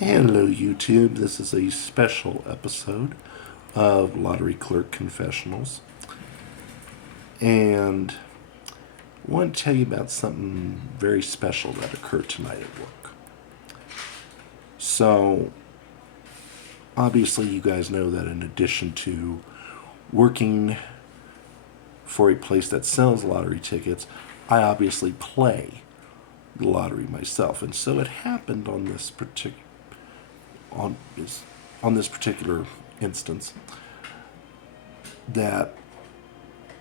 Hello, YouTube. This is a special episode of Lottery Clerk Confessionals. And I want to tell you about something very special that occurred tonight at work. So, obviously, you guys know that in addition to working for a place that sells lottery tickets, I obviously play the lottery myself. And so it happened on on this on this particular instance that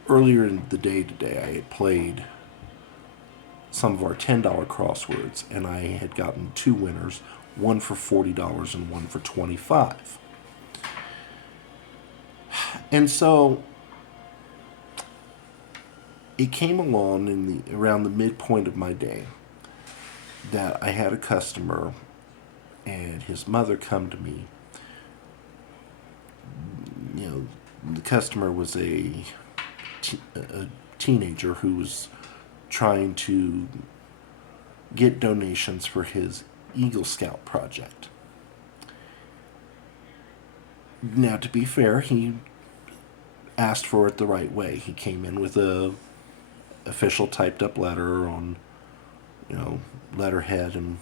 earlier in the day today I had played some of our $10 crosswords and I had gotten two winners, one for $40 and one for 25. And so it came along around the midpoint of my day that I had a customer and his mother come to me. The customer was a teenager who was trying to get donations for his Eagle Scout project. Now, to be fair, he asked for it the right way. He came in with a official typed up letter on, letterhead, and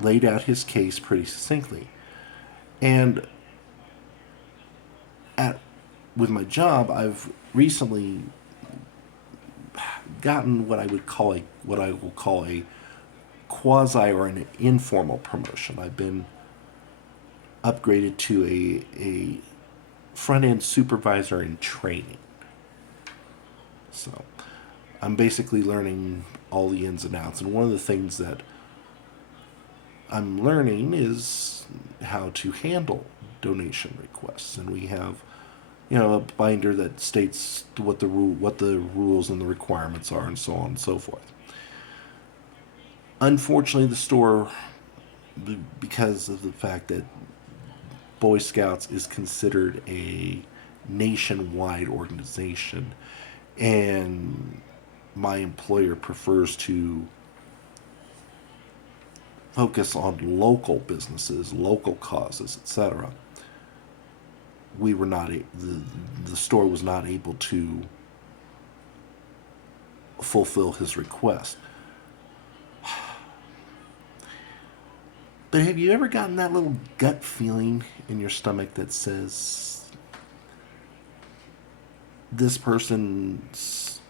laid out his case pretty succinctly. And at with my job, I've recently gotten what I will call a quasi or an informal promotion. I've been upgraded to a front end supervisor in training. So I'm basically learning all the ins and outs. And one of the things that I'm learning is how to handle donation requests. And we have, a binder that states what the rules and the requirements are, and so on and so forth. Unfortunately, the store, because of the fact that Boy Scouts is considered a nationwide organization, and my employer prefers to focus on local businesses, local causes, etc. We were not the store was not able to fulfill his request. But have you ever gotten that little gut feeling in your stomach that says this person's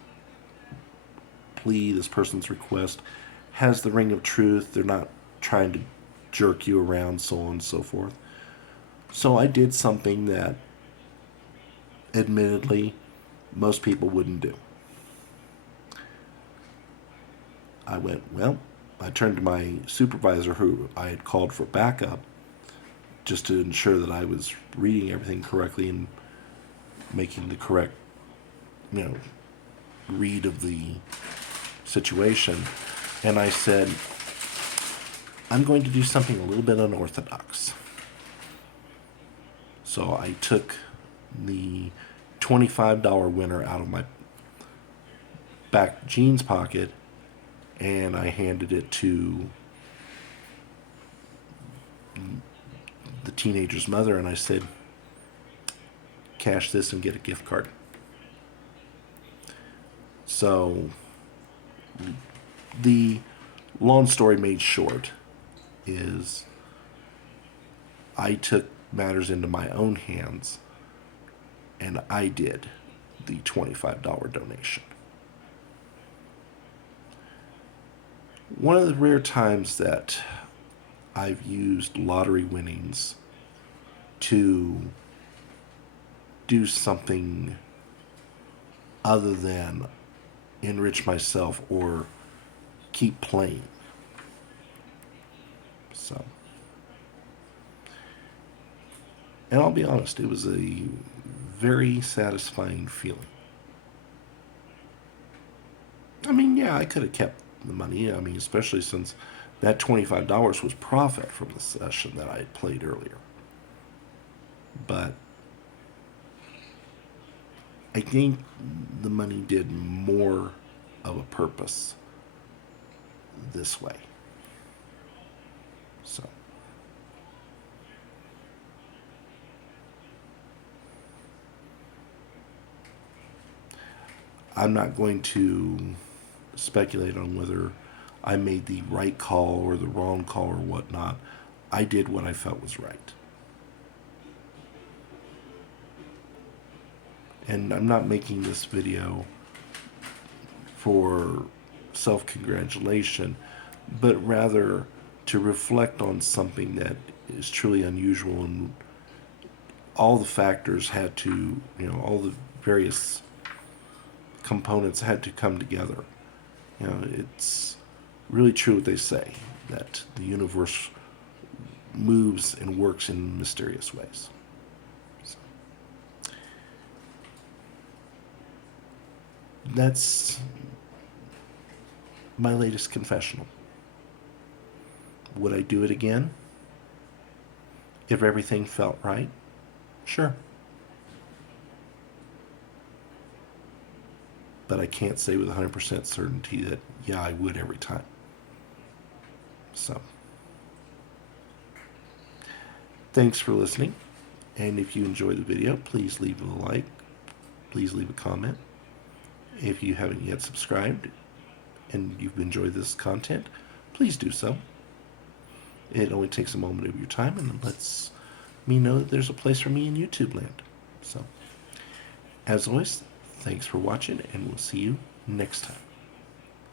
plea, this person's request has the ring of truth? They're not trying to jerk you around, so on and so forth. So I did something that, admittedly, most people wouldn't do. I turned to my supervisor, who I had called for backup, just to ensure that I was reading everything correctly and making the correct, read of the situation. And I said, I'm going to do something a little bit unorthodox. So I took the $25 winner out of my back jeans pocket and I handed it to the teenager's mother, and I said, cash this and get a gift card. So the long story made short is I took matters into my own hands and I did the $25 donation. One of the rare times that I've used lottery winnings to do something other than enrich myself or keep playing. So, and I'll be honest, it was a very satisfying feeling. I mean, yeah, I could have kept the money. I mean, especially since that $25 was profit from the session that I had played earlier. But I think the money did more of a purpose this way. So, I'm not going to speculate on whether I made the right call or the wrong call or whatnot. I did what I felt was right. And I'm not making this video for self-congratulation, but rather to reflect on something that is truly unusual, and all the factors had to, all the various components had to come together. It's really true what they say, that the universe moves and works in mysterious ways. So, that's my latest confessional. Would I do it again? If everything felt right? Sure. But I can't say with 100% certainty that, yeah, I would every time. So, thanks for listening. And if you enjoy the video, please leave a like. Please leave a comment. If you haven't yet subscribed and you've enjoyed this content, please do so. It only takes a moment of your time and lets me know that there's a place for me in YouTube land. So, as always, thanks for watching, and we'll see you next time.